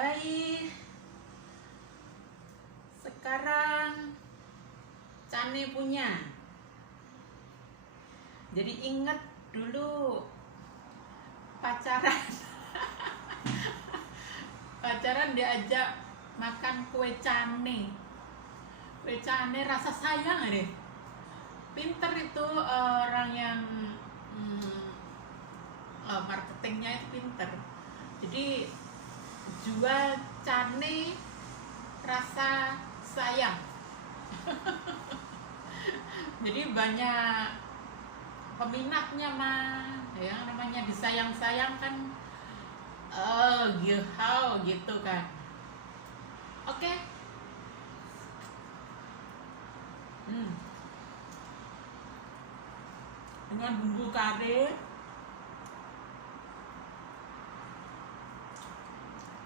Hai, sekarang Cane punya. Jadi ingat dulu pacaran. Pacaran diajak makan kue cane. Kue cane rasa sayang deh. Pinter itu orang yang marketingnya itu pinter. Jadi jual cane rasa sayang. Jadi banyak peminatnya mah, yang namanya disayang-sayang kan, gitu kan. Oke. Dengan bumbu kare.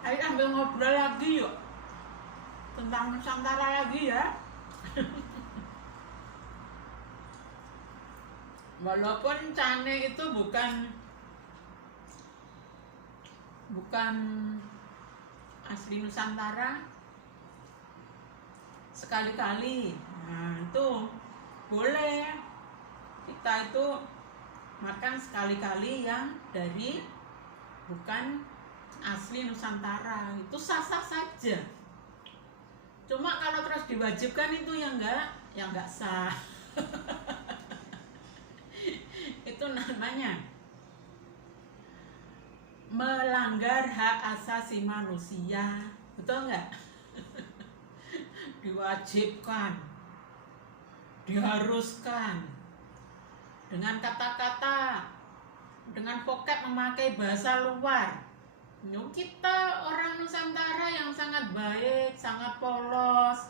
Ayo ambil ngobrol lagi yuk tentang Nusantara lagi ya. Walaupun cane itu bukan asli Nusantara, sekali-kali itu boleh kita itu makan sekali-kali yang dari bukan asli Nusantara, itu sah-sah saja. Cuma kalau terus diwajibkan itu yang enggak sah. Itu namanya melanggar hak asasi manusia, betul nggak? Diwajibkan, diharuskan, dengan kata-kata, dengan pokok memakai bahasa luar. Kita orang Nusantara yang sangat baik, sangat polos,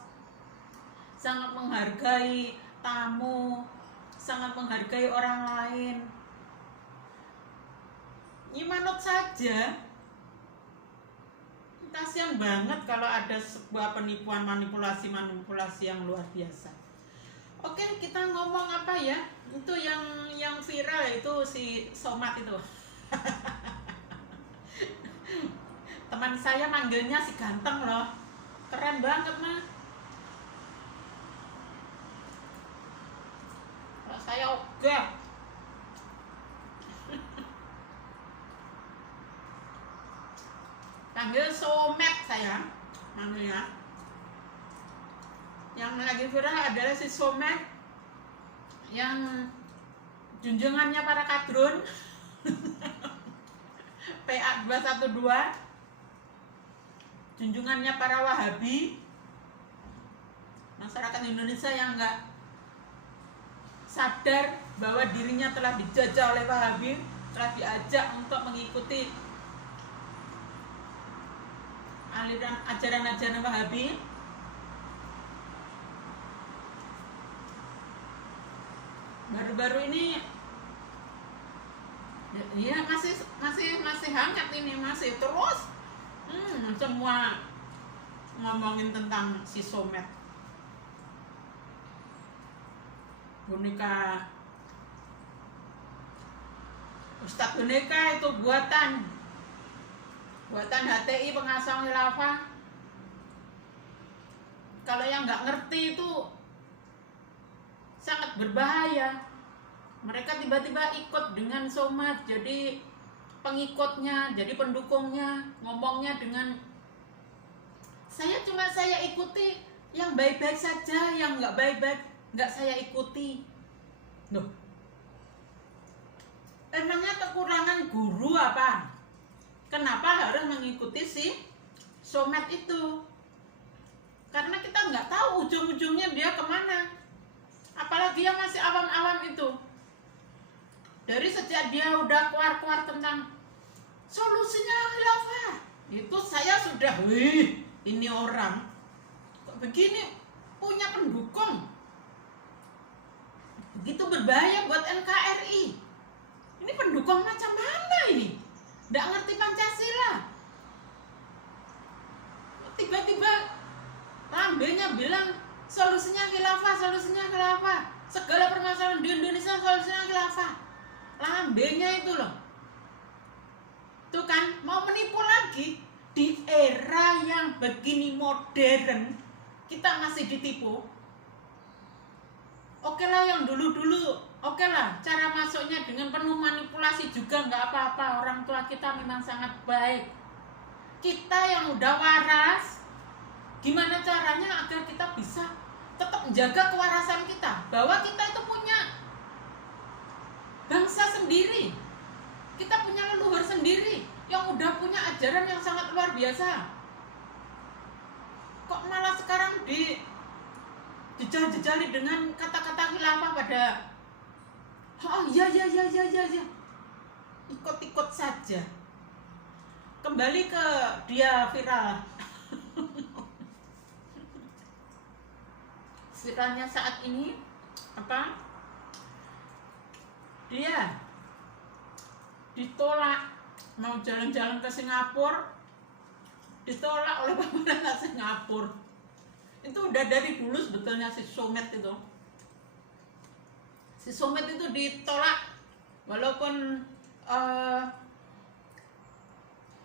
sangat menghargai tamu, sangat menghargai orang lain. Ini manut saja. Kasihan banget kalau ada sebuah penipuan, manipulasi yang luar biasa. Oke, kita ngomong apa ya? Itu yang viral itu si Somat itu. Teman saya manggilnya si ganteng loh. Keren banget mah. Saya ogah. Panggil Somet saya manggilnya. Yang lagi viral adalah si Somet yang junjungannya para kadrun. PA 212, junjungannya para Wahabi, masyarakat Indonesia yang nggak sadar bahwa dirinya telah dijajah oleh Wahabi, telah diajak untuk mengikuti aliran ajaran-ajaran Wahabi. Baru-baru ini ya masih hangat ini, masih terus semua ngomongin tentang si Somet, boneka Ustadz boneka itu buatan HTI pengasal khilafah. Kalau yang nggak ngerti itu sangat berbahaya. Mereka tiba-tiba ikut dengan Somat, jadi pengikutnya, jadi pendukungnya, ngomongnya dengan saya ikuti yang baik-baik saja, yang nggak baik-baik nggak saya ikuti. Loh, emangnya kekurangan guru apa? Kenapa harus mengikuti si Somat itu? Karena kita nggak tahu ujung-ujungnya dia kemana. Apalagi yang masih awam-awam itu. Dari sejak dia udah keluar tentang solusinya khilafah, itu saya sudah, ini orang kok begini punya pendukung, begitu berbahaya buat NKRI. Ini pendukung macam mana ini? Nggak ngerti Pancasila. Tiba-tiba lambenya bilang solusinya khilafah. Segala permasalahan di Indonesia solusinya khilafah. Lambenya itu loh. Tuh kan mau menipu lagi. Di era yang begini modern kita masih ditipu. Oke lah yang dulu-dulu, oke lah cara masuknya dengan penuh manipulasi juga nggak apa-apa. Orang tua kita memang sangat baik. Kita yang udah waras, gimana caranya agar kita bisa tetap menjaga kewarasan kita, bahwa kita itu punya bangsa sendiri, kita punya leluhur sendiri yang udah punya ajaran yang sangat luar biasa. Kok malah sekarang dijajali dengan kata-kata khilafah pada iya, ikut-ikut saja. Kembali ke dia viral. Viralnya saat ini apa? Dia ditolak mau jalan-jalan ke Singapura, ditolak oleh pemerintah Singapura. Itu udah dari dulu sebetulnya si Somet itu. Si Somet itu ditolak walaupun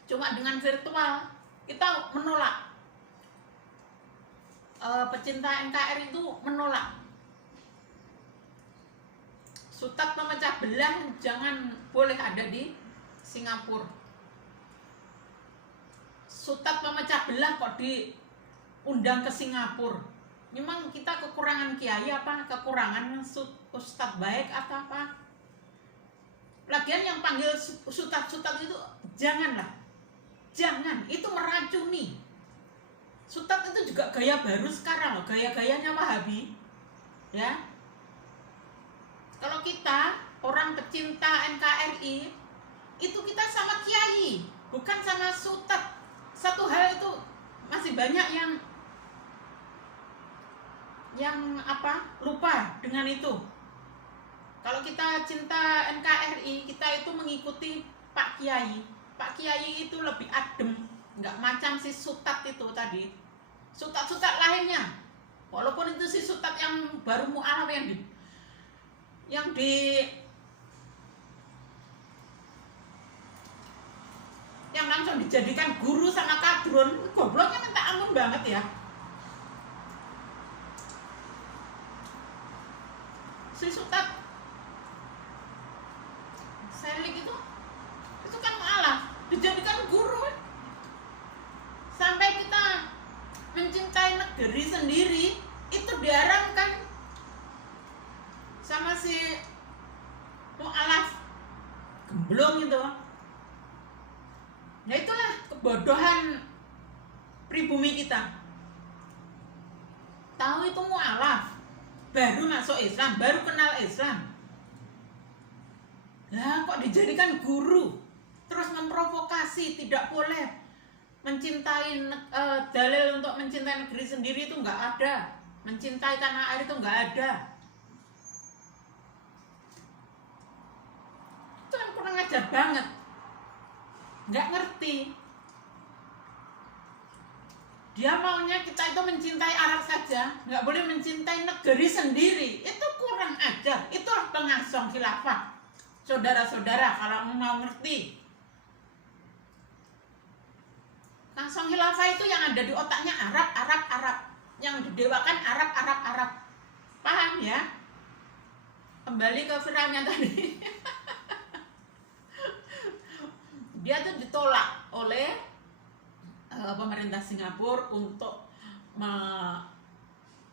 cuma dengan virtual. Kita menolak. Pecinta NKRI itu menolak. Sutat pemecah belah jangan boleh ada di Singapura. Sutat pemecah belah kok diundang ke Singapura. Memang kita kekurangan kiai apa? Kekurangan ustadz baik atau apa? Lagian yang panggil sutat-sutat itu janganlah. Jangan, itu meracuni. Sutat itu juga gaya baru sekarang loh, gaya-gayanya Wahabi. Ya. Kalau kita orang pecinta NKRI, itu kita sama kiai, bukan sama sutat. Satu hal itu masih banyak yang lupa dengan itu. Kalau kita cinta NKRI, kita itu mengikuti Pak Kiai. Pak Kiai itu lebih adem, nggak macam si sutat itu tadi. Sutat-sutat lainnya, walaupun itu si sutat yang baru mu'alaf yang langsung dijadikan guru sama kadrun, gobloknya minta ampun banget ya. Si sutat Selik itu kan malah dijadikan guru, sampai kita mencintai negeri sendiri itu diharamkan sama si mu'alaf gemblong itu. Nah itulah kebodohan pribumi kita. Tahu itu mu'alaf, baru masuk Islam, baru kenal Islam. Lah kok dijadikan guru, terus memprovokasi, tidak boleh mencintai dalil untuk mencintai negeri sendiri itu nggak ada, mencintai tanah air itu nggak ada. Itu kan kurang ajar banget, nggak ngerti. Dia maunya kita itu mencintai Arab saja, nggak boleh mencintai negeri sendiri. Itu kurang ajar. Itulah pengasong khilafah. Saudara-saudara, kalau mau ngerti, langsung khilafah itu yang ada di otaknya Arab. Yang didewakan Arab. Paham ya? Kembali ke firmannya tadi. Dia tuh ditolak oleh pemerintah Singapura untuk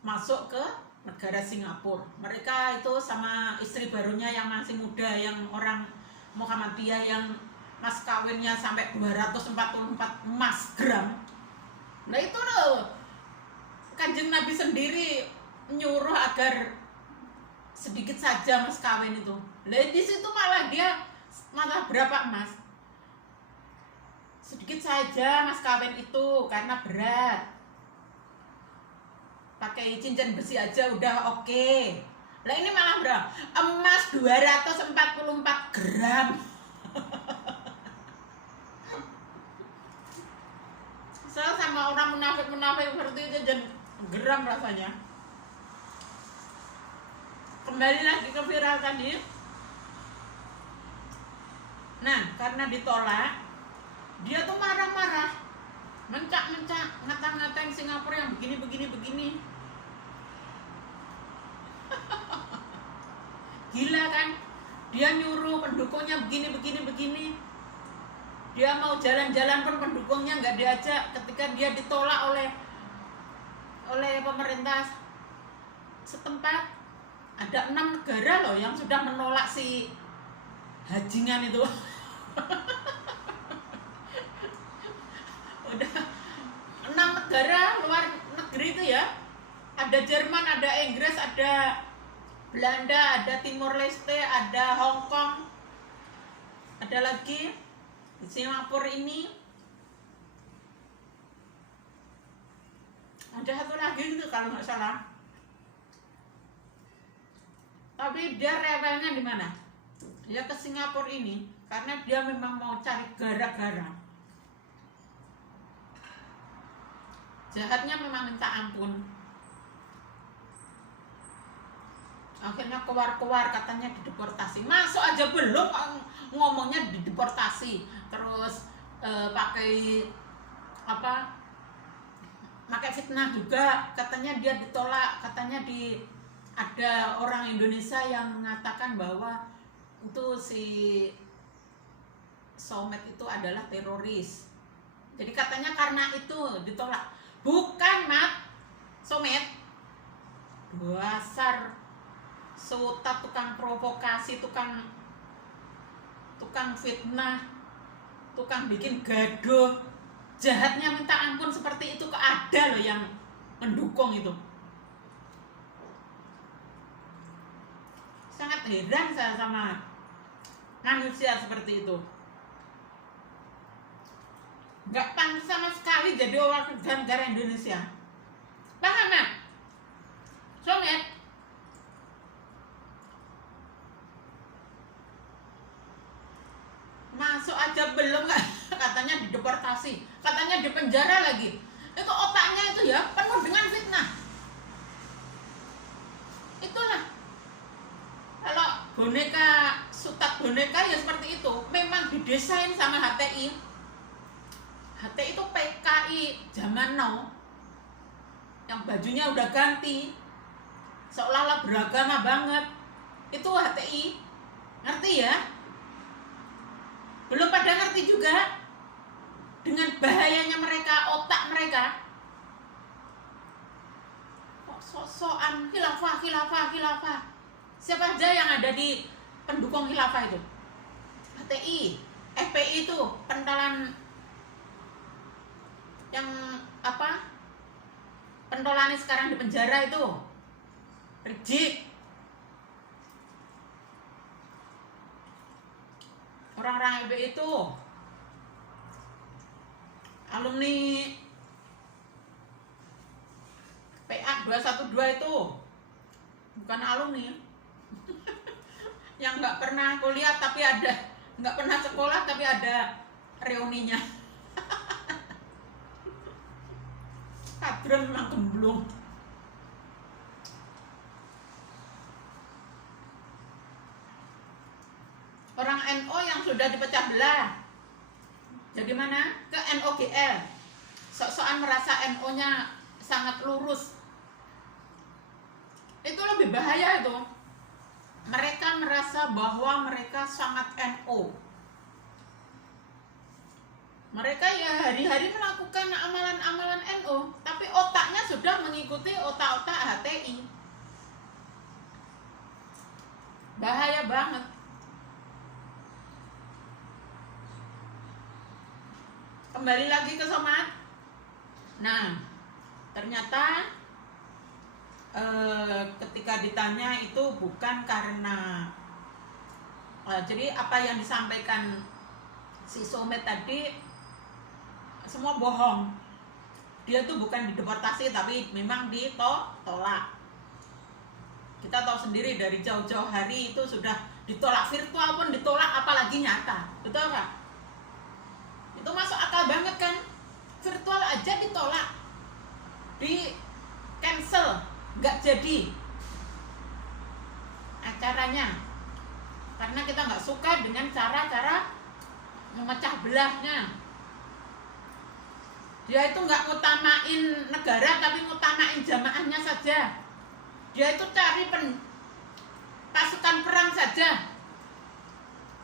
masuk ke negara Singapura. Mereka itu sama istri barunya yang masih muda, yang orang Muhammadiyah, yang mas kawinnya sampai 244 emas gram. Nah itu loh, Kanjeng Nabi sendiri nyuruh agar sedikit saja mas kawin itu. Lah di situ malah dia berapa emas? Sedikit saja mas kawin itu karena berat. Pakai cincin besi aja udah oke. Lah ini malah berapa? Emas 244 gram. Saya sama orang munafik seperti itu jadi geram rasanya. Kembali lagi ke viral tadi. Nah, karena ditolak, dia tuh marah-marah. mencak-mencak, ngata-ngatain Singapura yang begini. Gila kan? Dia nyuruh pendukungnya begini. Dia mau jalan-jalan pun pendukungnya nggak diajak ketika dia ditolak oleh pemerintah setempat. Ada 6 negara loh yang sudah menolak si Hajingan itu. Udah 6 negara luar negeri itu ya. Ada Jerman, ada Inggris, ada Belanda, ada Timor Leste, ada Hong Kong, ada lagi di Singapura ini, ada satu lagi gitu kalau nggak salah. Tapi dia rewelnya di mana? Dia ke Singapura ini karena dia memang mau cari gara-gara. Jahatnya memang minta ampun. Akhirnya keluar katanya dideportasi. Masuk aja belum ngomongnya dideportasi. Terus pakai fitnah juga, katanya dia ditolak, katanya ada orang Indonesia yang mengatakan bahwa itu si Somet itu adalah teroris. Jadi katanya karena itu ditolak. Bukan, Mat. Somet dasar Suta, tukang provokasi, tukang fitnah, tukang bikin gaduh. Jahatnya minta ampun seperti itu ada loh yang mendukung itu. Sangat heran saya sama manusia seperti itu. Gak pantas sama sekali jadi warga negara Indonesia. Paham nggak? Somet, masuk aja belum katanya dideportasi, katanya dipenjara lagi. Itu otaknya itu ya penuh dengan fitnah. Itulah kalau boneka, sutat boneka ya seperti itu. Memang didesain sama HTI. HTI itu PKI zaman now, yang bajunya udah ganti, seolah-olah beragama banget. Itu HTI, ngerti ya? Belum pada ngerti juga dengan bahayanya mereka, otak mereka. Kok sok-sokan khilafah. Siapa aja yang ada di pendukung khilafah itu? HTI, FPI itu pentolan yang pentolani sekarang di penjara itu, Rizik. Orang-orang FPI itu alumni PA 212 itu, bukan alumni yang nggak pernah kuliah tapi ada, nggak pernah sekolah tapi ada reuninya. Kadron memang gemblung. Orang NO yang sudah dipecah belah jadi mana? Ke NOGL. Sok-sokan merasa NO-nya sangat lurus. Itu lebih bahaya itu. Mereka merasa bahwa mereka sangat NO. Mereka ya hari-hari melakukan amalan-amalan NO, tapi otaknya sudah mengikuti otak-otak HTI. Bahaya banget. Kembali lagi ke Somat. Nah, ternyata ketika ditanya itu bukan karena jadi apa yang disampaikan si Somet tadi semua bohong. Dia tuh bukan dideportasi tapi memang ditolak. Kita tahu sendiri dari jauh-jauh hari itu sudah ditolak, virtual pun ditolak, apalagi nyata. Betul nggak? Itu masuk akal banget kan? Virtual aja ditolak, di cancel, nggak jadi acaranya karena kita nggak suka dengan cara-cara memecah belahnya. Dia itu nggak ngutamain negara, tapi ngutamain jamaahnya saja. Dia itu cari pasukan perang saja.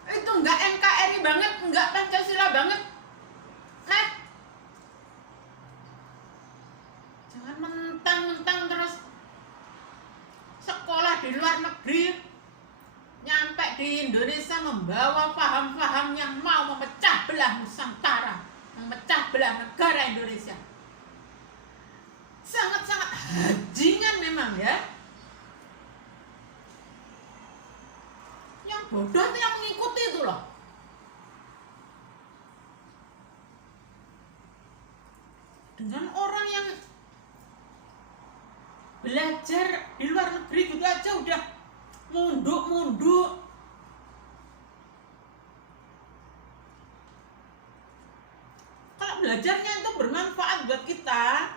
Itu nggak NKRI banget, nggak Pancasila banget. Nah, jangan mentang-mentang terus sekolah di luar negeri, nyampe di Indonesia membawa paham-paham yang mau memecah belah Nusantara, memecah belah negara Indonesia. Sangat-sangat hajingan memang ya. Yang bodoh itu yang mengikuti itu loh. Dengan orang yang belajar di luar negeri gitu aja udah munduk-munduk. Kalau belajarnya itu bermanfaat buat kita,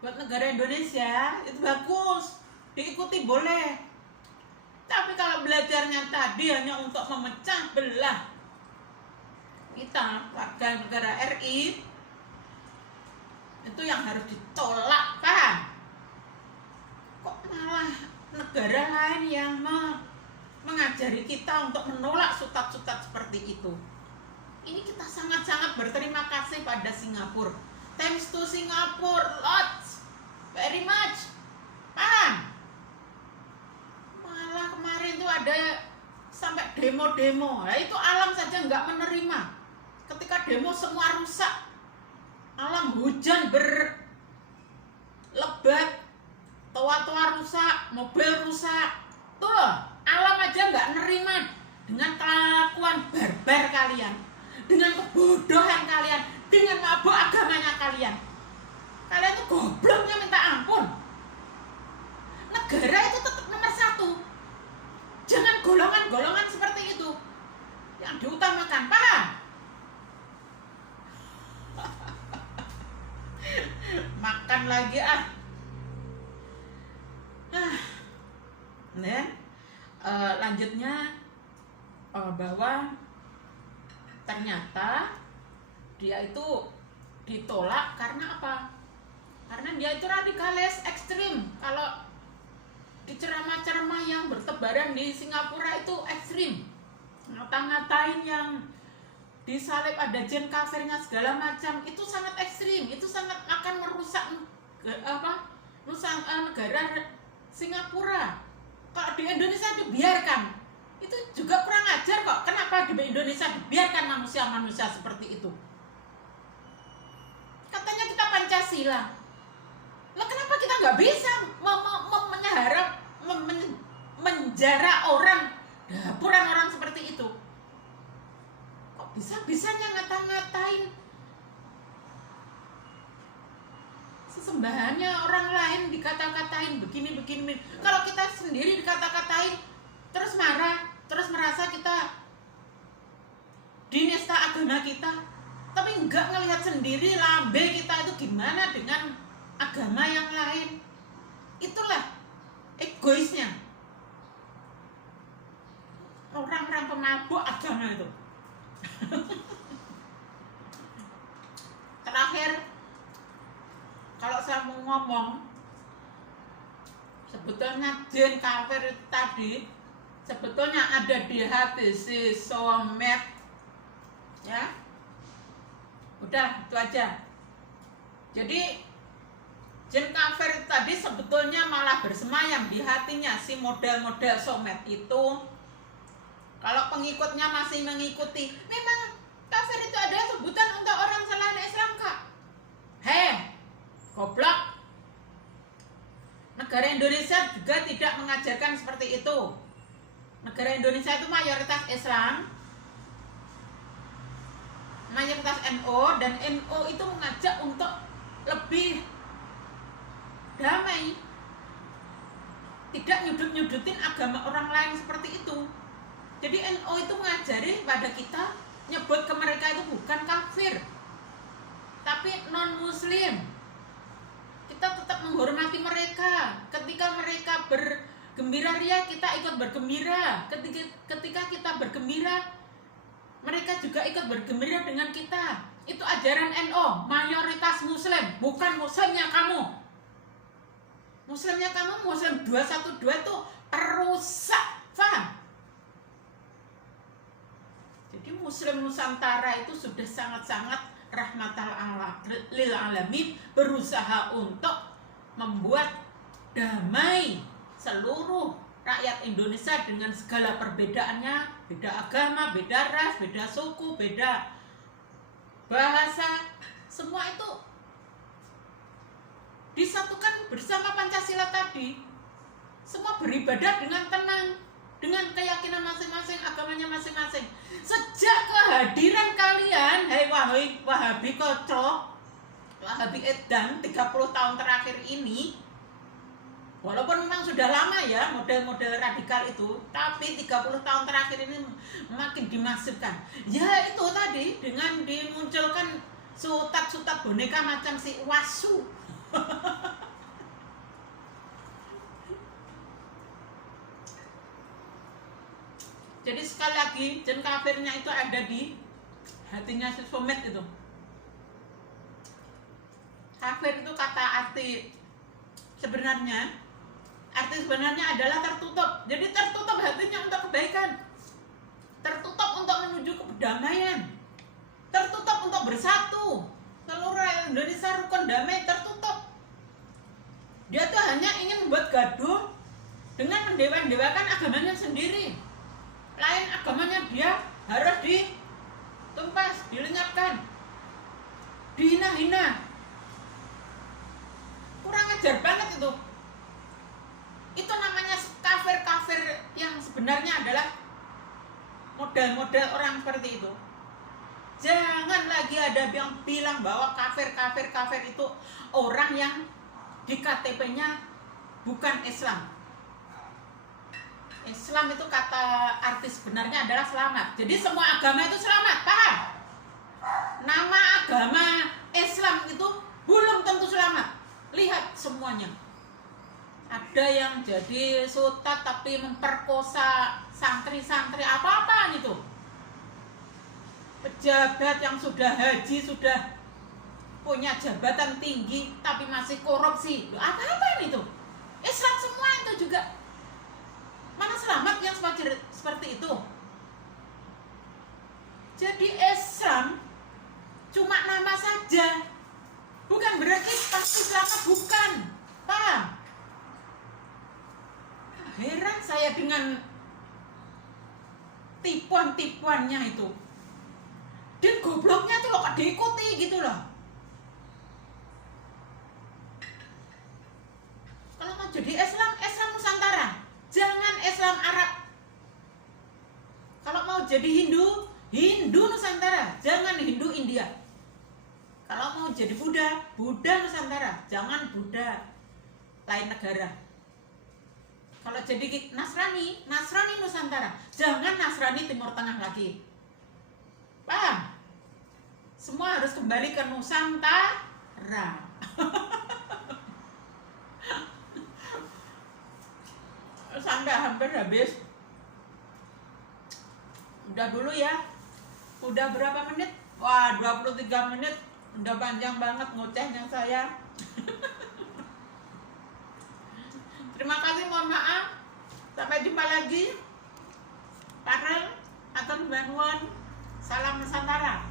buat negara Indonesia, itu bagus, diikuti boleh. Tapi kalau belajarnya tadi hanya untuk memecah belah kita, warga negara RI, itu yang harus ditolak, paham? Kok malah negara lain yang mengajari kita untuk menolak sutat-sutat seperti itu? Ini kita sangat-sangat berterima kasih pada Singapura. Thanks to Singapore, lots, very much, paham? Malah kemarin tuh ada sampai demo-demo. Nah, itu alam saja nggak menerima. Ketika demo semua rusak, alam hujan berlebat, toa-toa rusak, mobil rusak. Tuh loh, alam aja nggak nerima dengan kelakuan barbar kalian, dengan kebodohan kalian, dengan mabuk agamanya kalian. Kalian tuh gobloknya minta ampun. Negara itu tetap nomor satu. Jangan golongan-golongan seperti itu yang diutamakan, paham? Makan lagi lanjutnya bahwa ternyata dia itu ditolak karena apa? Karena dia itu radikalis ekstrim. Kalau di ceramah-ceramah yang bertebaran di Singapura itu ekstrim, ngata-ngatain yang disalib ada jen kafirnya segala macam, itu sangat ekstrim, itu sangat akan merusak negara Singapura. Kalau di Indonesia dibiarkan, itu juga kurang ajar kok. Kenapa di Indonesia dibiarkan manusia-manusia seperti itu? Katanya kita Pancasila. Lah kenapa kita nggak bisa menjara orang, dapuran orang seperti itu? Kok bisa-bisanya ngata-ngatain sesembahannya orang lain, dikata-katain begini-begini. Kalau kita sendiri dikata-katain terus marah, terus merasa kita dinista agama kita, tapi enggak ngelihat sendiri lambe kita itu gimana dengan agama yang lain. Itulah egoisnya orang-orang pemabuk agama itu. Terakhir, kalau saya mau ngomong, sebetulnya jin kafir tadi sebetulnya ada di hati si Somet, ya. Udah, itu aja. Jadi jin kafir tadi sebetulnya malah bersemayam di hatinya si model-model Somet itu. Kalau pengikutnya masih mengikuti, memang kafir itu ada sebutan untuk orang selain Islam, Kak. Goblok. Negara Indonesia juga tidak mengajarkan seperti itu. Negara Indonesia itu mayoritas Islam, mayoritas NU, dan NU itu mengajak untuk lebih damai, tidak nyudut-nyudutin agama orang lain seperti itu. Jadi NU itu mengajari pada kita, nyebut ke mereka itu bukan kafir, tapi non-muslim. Kita tetap menghormati mereka. Ketika mereka bergembira ria, kita ikut bergembira. Ketika kita bergembira, mereka juga ikut bergembira dengan kita. Itu ajaran NO, mayoritas muslim, bukan muslimnya kamu. Muslimnya kamu, muslim 212 itu perusak, paham? Jadi muslim Nusantara itu sudah sangat-sangat rahmatal lil alamin, berusaha untuk membuat damai seluruh rakyat Indonesia dengan segala perbedaannya, beda agama, beda ras, beda suku, beda bahasa, semua itu disatukan bersama Pancasila tadi. Semua beribadah dengan tenang, dengan keyakinan masing-masing, agamanya masing-masing. Sejak kehadiran kalian, hai Wahabi kocok, Wahabi edan 30 tahun terakhir ini, walaupun memang sudah lama ya model-model radikal itu, tapi 30 tahun terakhir ini makin dimasifkan. Ya itu tadi, dengan dimunculkan sutat-sutat boneka macam si Wasu. Jadi sekali lagi, jen kafirnya itu ada di hatinya si Somet itu. Kafir itu kata arti sebenarnya adalah tertutup. Jadi tertutup hatinya untuk kebaikan, tertutup untuk menuju kedamaian, tertutup untuk bersatu. Seluruh Indonesia rukun damai, tertutup. Dia tuh hanya ingin membuat gaduh dengan mendewa-dewakan agamanya sendiri. Lain agamanya dia harus ditumpas, dilenyapkan, dihina-hina. Kurang ajar banget itu. Itu namanya kafir-kafir yang sebenarnya adalah model-model orang seperti itu. Jangan lagi ada yang bilang bahwa kafir itu orang yang di KTP-nya bukan Islam. Islam itu kata arti sebenarnya adalah selamat. Jadi semua agama itu selamat, paham? Nama agama Islam itu belum tentu selamat. Lihat semuanya. Ada yang jadi sutat tapi memperkosa santri-santri, apa-apaan itu. Pejabat yang sudah haji, sudah punya jabatan tinggi tapi masih korupsi, apa-apaan itu. Islam semua itu juga. Mana selamat yang seperti itu? Jadi Islam cuma nama saja, bukan berarti pasti selamat, bukan. Paham? Heran saya dengan tipuan-tipuannya itu. Dan gobloknya tuh loh kok diikuti gitu loh. Kalau mau jadi Islam Nusantara, jangan Islam Arab. Kalau mau jadi Hindu Nusantara, jangan Hindu India. Kalau mau jadi Buddha Nusantara, jangan Buddha lain negara. Kalau jadi Nasrani Nusantara, jangan Nasrani Timur Tengah lagi. Paham? Semua harus kembali ke Nusantara. Sampai hampir habis. Udah dulu ya. Udah berapa menit? Wah, 23 menit. Udah panjang banget ngocehnya saya. Terima kasih, mohon maaf. Sampai jumpa lagi. Pareng atau Banwan. Salam Nusantara.